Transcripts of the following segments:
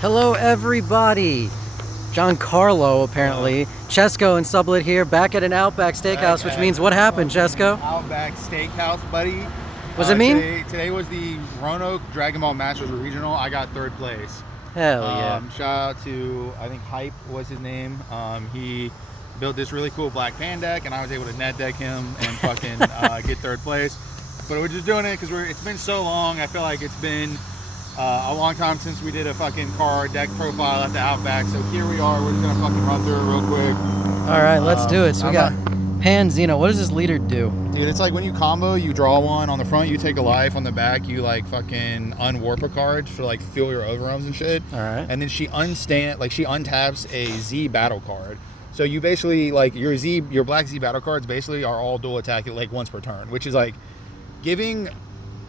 Hello, everybody. Giancarlo, apparently. Chesko and Sublet here, back at an Outback Steakhouse, which means what happened, Chesko? Outback Steakhouse, buddy. What does it mean? Today was the Roanoke Dragon Ball Masters Regional. I got third place. Hell yeah. Shout out to, I think Hype was his name. He built this really cool black pan deck, and I was able to net deck him and fucking get third place. But we're just doing it because it's been so long. I feel like it's been a long time since we did a fucking card deck profile at the Outback. So here we are. We're just gonna fucking run through it real quick. All right, let's do it. So we got Panzino. What does this leader do? Dude, it's like when you combo, you draw one on the front, you take a life. On the back, you like fucking unwarp a card to like fuel your overwhelms and shit. All right. And then she untaps a Z battle card. So you basically like your black Z battle cards basically are all dual attack like once per turn, which is like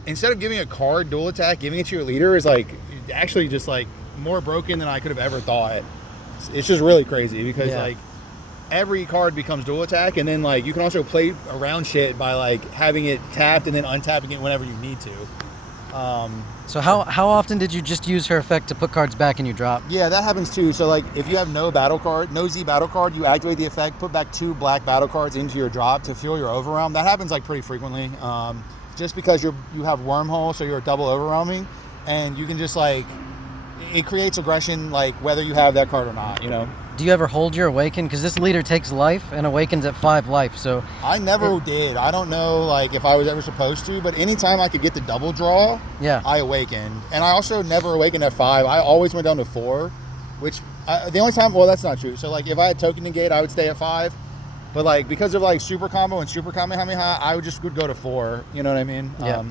instead of giving a card dual attack, giving it to your leader is like actually just like more broken than I could have ever thought. It's just really crazy because like every card becomes dual attack, and then like you can also play around shit by like having it tapped and then untapping it whenever you need to. So how often did you just use her effect to put cards back in your drop? Yeah, that happens too. So like if you have no Z battle card, you activate the effect, put back 2 black battle cards into your drop to fuel your overwhelm. That happens like pretty frequently. Just because you have wormhole, so you're double overwhelming, and you can just like it creates aggression like whether you have that card or not, you know. Do you ever hold your awaken? Because this leader takes life and awakens at 5 life. So I never did. I don't know like if I was ever supposed to, but anytime I could get the double draw, I awakened. And I also never awakened at 5. I always went down to 4, which the only time, well, that's not true. So like if I had token negate, I would stay at 5. But like because of like super combo and super kamehameha, I would go to 4. You know what I mean? Yeah.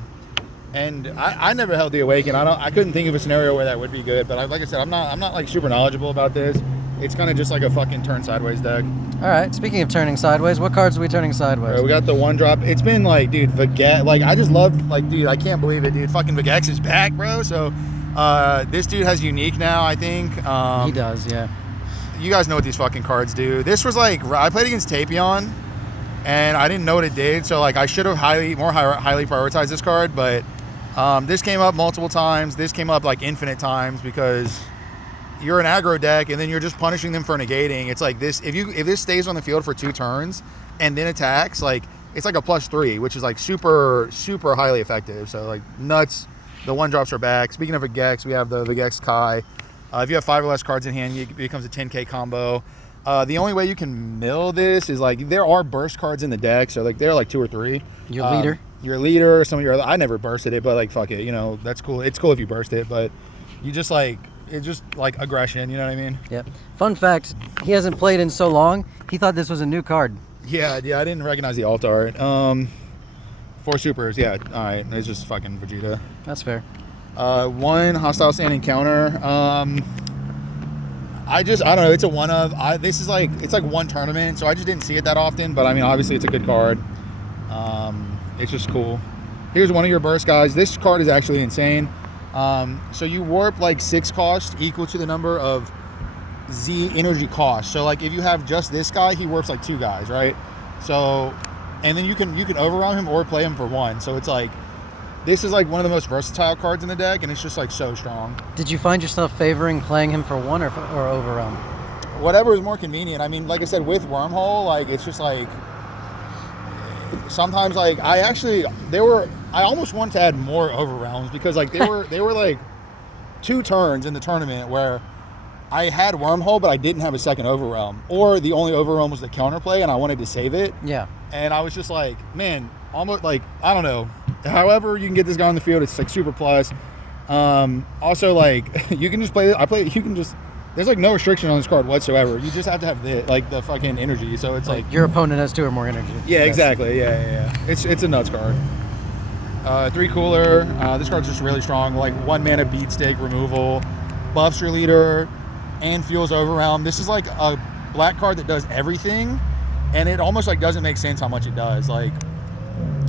And I never held the awaken. I couldn't think of a scenario where that would be good. But like I said, I'm not like super knowledgeable about this. It's kind of just like a fucking turn sideways deck. All right. Speaking of turning sideways, what cards are we turning sideways? Right, we got the 1-drop. It's been like, dude, Vegex. Like I just love, like, dude, I can't believe it, dude. Fucking Vegex is back, bro. So this dude has unique now, I think. He does, yeah. You guys know what these fucking cards do. This was like I played against Tapion, and I didn't know what it did. So like I should have highly prioritized this card, but this came up multiple times. This came up like infinite times because you're an aggro deck and then you're just punishing them for negating. It's like this, if this stays on the field for 2 turns and then attacks, like it's like a +3, which is like super highly effective. So like nuts. The 1-drops are back. Speaking of Vegex, we have the Vegex Kai. If you have 5 or less cards in hand, it becomes a 10k combo. The only way you can mill this is like there are burst cards in the deck, so like there are like 2 or 3. Your leader, some of your other, I never bursted it, but like fuck it, you know, that's cool. It's cool if you burst it, but you just like it's just like aggression, you know what I mean? Yep. Fun fact, he hasn't played in so long, he thought this was a new card. Yeah, I didn't recognize the alt art. 4 supers, yeah, alright, it's just fucking Vegeta. That's fair. 1 hostile standing counter. I don't know, it's a one of. This is like, it's like 1 tournament, so I just didn't see it that often, but I mean, obviously it's a good card. It's just cool. Here's one of your burst guys. This card is actually insane. So you warp like 6 cost equal to the number of Z energy cost. So like if you have just this guy, he warps like 2 guys, right? So, and then you can overwhelm him or play him for 1. So it's like, this is like one of the most versatile cards in the deck, and it's just like so strong. Did you find yourself favoring playing him for 1 or overwhelm? Whatever is more convenient. I mean, like I said, with Wormhole, like it's just like sometimes like I almost wanted to add more overwhelms because like they were like 2 turns in the tournament where I had Wormhole, but I didn't have a second overwhelm, or the only overwhelm was the counterplay, and I wanted to save it. Yeah. And I was just like, man, almost like, I don't know. However you can get this guy on the field, it's like super plus. Also, like, you can just play it. There's like no restriction on this card whatsoever. You just have to have the fucking energy. So it's like your opponent has 2 or more energy. Yeah, exactly. Yeah. It's a nuts card. 3 cooler. This card's just really strong. Like 1 mana beat stick removal, buffs your leader, and fuels overwhelm. This is like a black card that does everything, and it almost like doesn't make sense how much it does. Like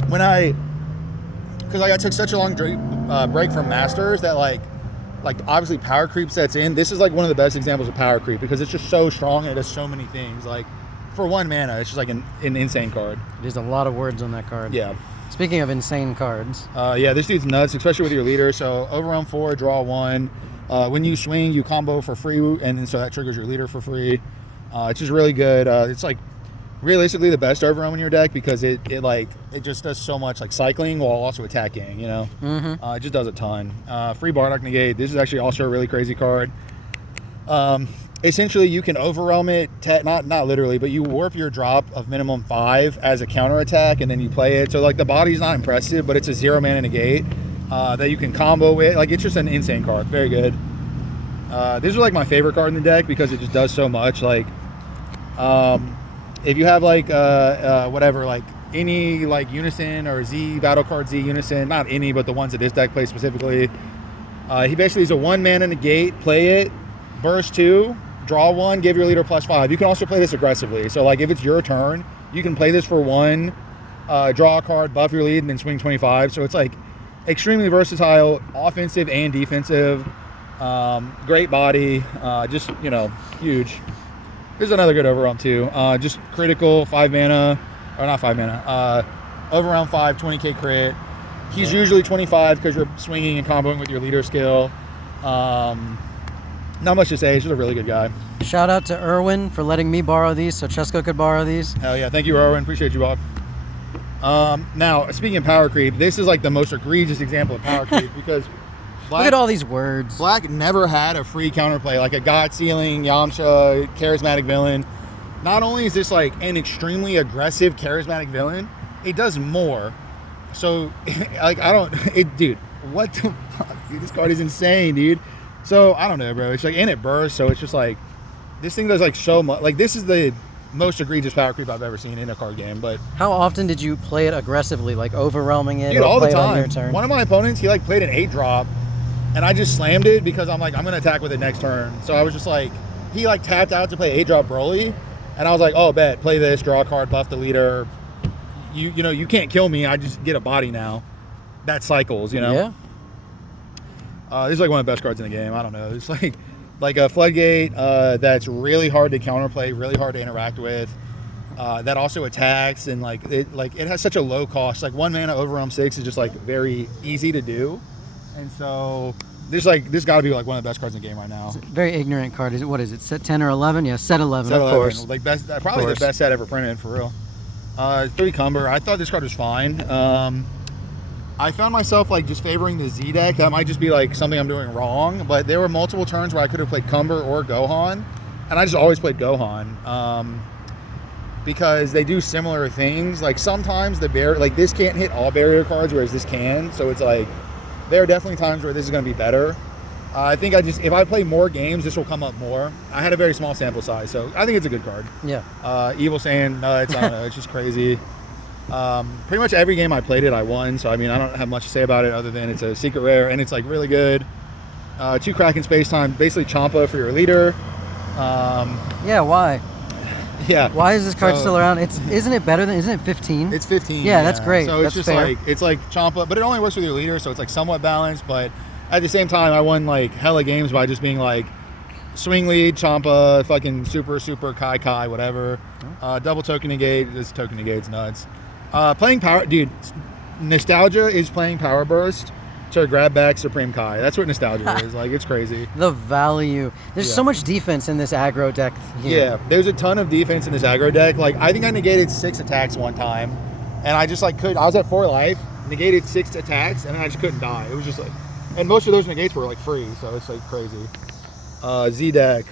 because I took such a long break from Masters that like obviously power creep sets in. This is like one of the best examples of power creep because it's just so strong and it does so many things. Like for 1 mana, it's just like an insane card. There's a lot of words on that card. Yeah. Speaking of insane cards. Yeah, this dude's nuts, especially with your leader. So overwhelm 4, draw 1. When you swing, you combo for free, and then so that triggers your leader for free. It's just really good. It's like realistically the best overwhelm in your deck because it just does so much like cycling while also attacking, you know. It just does a ton. Free Bardock Negate. This is actually also a really crazy card. Essentially you can overwhelm it, not literally, but you warp your drop of minimum 5 as a counter attack, and then you play it. So like the body's not impressive, but it's a 0 mana negate that you can combo with. Like it's just an insane card. Very good. These are like my favorite card in the deck because it just does so much. Like if you have like whatever, like any like Unison or Z battle card Z Unison, not any, but the ones that this deck plays specifically, he basically is a 1 mana negate, play it, burst 2, draw 1, give your leader +5. You can also play this aggressively. So like if it's your turn, you can play this for 1, draw a card, buff your lead, and then swing 25. So it's like extremely versatile, offensive and defensive. Great body, just, you know, huge. Here's another good overwhelm too. Just critical, 5 mana, or not 5 mana, overwhelm 5, 20k crit. He's usually 25 because you're swinging and comboing with your leader skill. Not much to say. He's just a really good guy. Shout out to Erwin for letting me borrow these so Chesko could borrow these. Hell yeah. Thank you, Erwin. Appreciate you, Bob. Now, speaking of power creep, this is like the most egregious example of power creep because Look at all these words. Black never had a free counterplay, like a God Sealing, Yamcha, charismatic villain. Not only is this like an extremely aggressive charismatic villain, it does more. So, like, dude, what the fuck? Dude, this card is insane, dude. So, I don't know, bro. It's like, and it bursts, so it's just like, this thing does like so much. Like, this is the most egregious power creep I've ever seen in a card game. But how often did you play it aggressively, like overwhelming it? Dude, or all the play it on time. your turn? One of my opponents, he like played an 8-drop, and I just slammed it because I'm like, I'm gonna attack with it next turn. So I was just like, he like tapped out to play 8-drop Broly, and I was like, oh, bet, play this, draw a card, buff the leader. You know, you can't kill me. I just get a body now. That cycles, you know. Yeah. This is like one of the best cards in the game. I don't know. It's like a Floodgate that's really hard to counterplay, really hard to interact with. That also attacks, and like it has such a low cost. Like 1 mana overwhelm 6 is just like very easy to do, and so this got to be like one of the best cards in the game right now. It's a very ignorant card. What is it? Set 10 or 11? Yeah, set 11. Set of 11, course. like probably the best set ever printed for real. 3 Cumber. I thought this card was fine. I found myself like just favoring the Z deck. That might just be like something I'm doing wrong, but there were multiple turns where I could have played Cumber or Gohan, and I just always played Gohan because they do similar things. Like sometimes this can't hit all barrier cards, whereas this can. So it's like there are definitely times where this is going to be better. I think if I play more games, this will come up more. I had a very small sample size, so I think it's a good card. Yeah. Evil Sand nuts. I don't know. It's just crazy. Pretty much every game I played it, I won. So I mean, I don't have much to say about it other than it's a secret rare and it's like really good. 2 Kraken Space Time, basically Champa for your leader. Yeah. Why? Yeah. Why is this card still around? Isn't it 15? It's 15. Yeah, that's great. So it's that's just fair. it's like Champa, but it only works with your leader, so it's like somewhat balanced. But at the same time, I won like hella games by just being like swing lead, Champa, fucking super Kai, whatever. Double token negate. This token negate's nuts. Playing power, dude. Nostalgia is playing Power Burst to grab back Supreme Kai. That's what Nostalgia is. Like, it's crazy. The value. There's so much defense in this aggro deck here. Yeah, there's a ton of defense in this aggro deck. Like, I think I negated 6 attacks one time, and I just like I was at 4 life, negated 6 attacks, and I just couldn't die. It was just like, and most of those negates were like free, so it's like crazy. Z deck.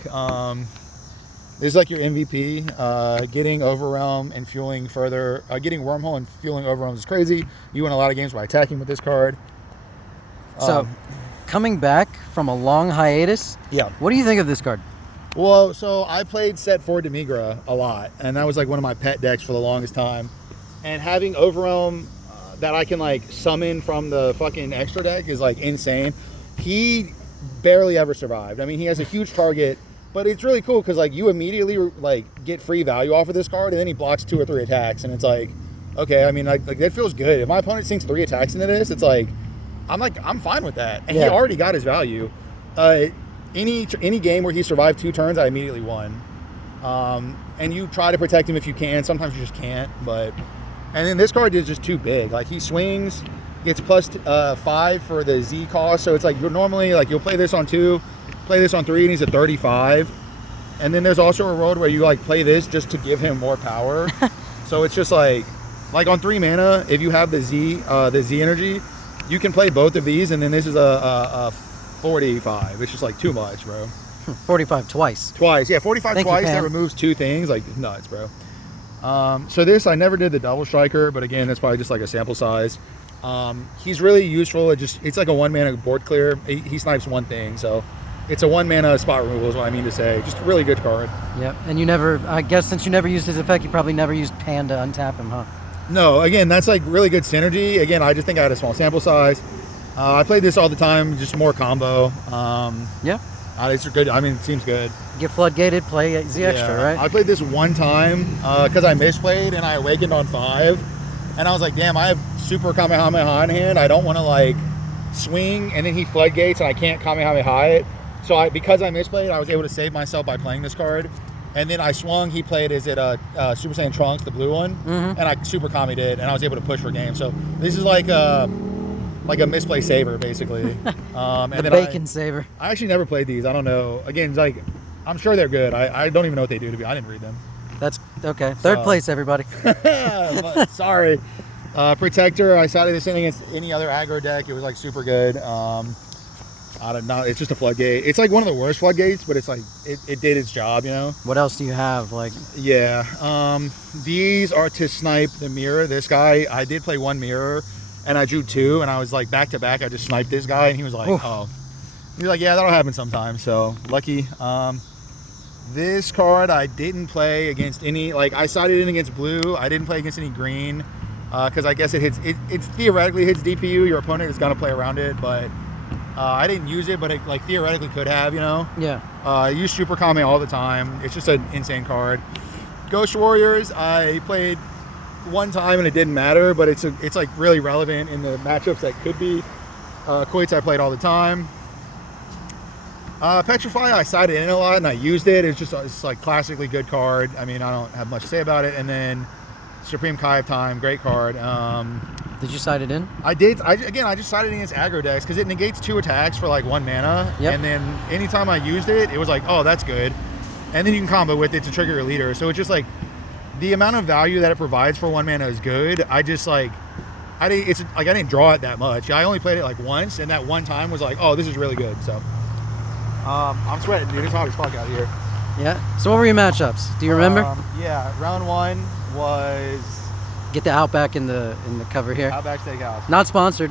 This is like your MVP. Getting Overwhelm and fueling further. Getting Wormhole and fueling Overwhelms is crazy. You win a lot of games by attacking with this card. So, coming back from a long hiatus, yeah. What do you think of this card? Well, so I played set 4 Demigra a lot, and that was like one of my pet decks for the longest time. And having Overwhelm that I can like summon from the fucking extra deck is like insane. He barely ever survived. I mean, he has a huge target. But it's really cool because like you immediately like get free value off of this card, and then he blocks 2 or 3 attacks, and it's like, okay, I mean, like that feels good. If my opponent sinks 3 attacks into this, it's like, I'm fine with that. And he already got his value. Any game where he survived 2 turns, I immediately won. And you try to protect him if you can. Sometimes you just can't. And then this card is just too big. Like he swings, gets plus 5 for the Z cost. So it's like you're normally like you'll play this on 2, play this on 3, and he's at 35. And then there's also a road where you like play this just to give him more power. So it's just like on 3 mana, if you have the Z energy, you can play both of these, and then this is a 45. It's just like too much, bro. 45 twice. Twice, yeah, 45 Thank you, twice. Pam. That removes 2 things, like nuts, bro. So this, I never did the double striker, but again, that's probably just like a sample size. He's really useful. It's like a 1 mana board clear. He snipes one thing, so it's a 1 mana spot removal is what I mean to say. Just a really good card. Yep. And you never, I guess since you never used his effect, you probably never used Pan to untap him, huh? No, again, that's like really good synergy. Again, I just think I had a small sample size. I played this all the time, just more combo. Yeah. It's good. I mean, it seems good. Get floodgated, play Z extra, Yeah. right? I played this one time because I misplayed and I awakened on 5. And I was like, damn, I have super Kamehameha in hand. I don't want to like swing and then he floodgates and I can't Kamehameha it. So because I misplayed, I was able to save myself by playing this card. And then I swung, he played, is it Super Saiyan Trunks, the blue one? Mm-hmm. And I super Kami did, and I was able to push for game. So this is like a misplay saver, basically. And The then bacon saver. I actually never played these. I don't know. Again, like, I'm sure they're good. I don't even know what they do to be. I didn't read them. That's okay. Third place, everybody. But, sorry. Protector, I sided this in against any other aggro deck. It was like super good. I don't know. It's just a floodgate. It's like one of the worst floodgates, but it's like it did its job, you know? What else do you have? Like, Yeah. These are to snipe the mirror. This guy, I did play 1 mirror and I drew 2 and I was like back to back. I just sniped this guy and he was like, Oof. oh. He's like, yeah, that'll happen sometimes. So lucky. This card I didn't play against any, like I sided in against blue. I didn't play against any green because I guess it theoretically hits DPU. Your opponent is going to play around it, but I didn't use it, but it like theoretically could have, you know? yeah. I use Super Kame all the time. It's just an insane card. Ghost Warriors, I played 1 time and it didn't matter, but it's like really relevant in the matchups that could be. Quates I played all the time. Petrify, I sided in a lot and I used it. It's like classically good card. I mean, I don't have much to say about it. And then Supreme Kai of Time, great card. Did you side it in? I did. I just sided against aggro decks because it negates 2 attacks for like 1 mana. Yep. And then anytime I used it, it was like, oh, that's good. And then you can combo with it to trigger your leader. So it's just like the amount of value that it provides for 1 mana is good. I didn't draw it that much. I only played it like once, and that one time was like, oh, this is really good. So I'm sweating, dude. It's hot as fuck out here. Yeah. So what were your matchups? Do you remember? Yeah, round 1 was Get the Outback in the cover here. Outback Steakhouse. Not sponsored.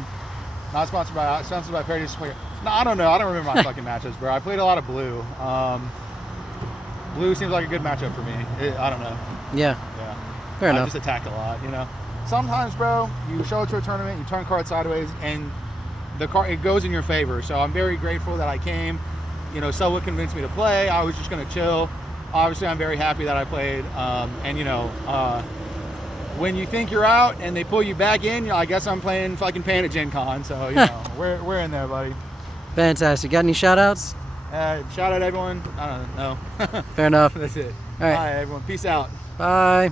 Not sponsored by Paradise Player. No, I don't know. I don't remember my fucking matchups, bro. I played a lot of blue. Blue seems like a good matchup for me. I don't know. Yeah. Yeah. Fair I enough. just attacked a lot, you know. Sometimes, bro, you show up to a tournament, you turn cards sideways, and the card it goes in your favor. So I'm very grateful that I came. You know, someone convinced me to play. I was just gonna chill. Obviously, I'm very happy that I played. And you know, when you think you're out and they pull you back in, you know, I guess I'm playing fucking Pan at Gen Con. So you know, we're in there, buddy. Fantastic. Got any shout outs? Shout out everyone. I don't know. Fair enough. That's it. All right. Bye, everyone. Peace out. Bye.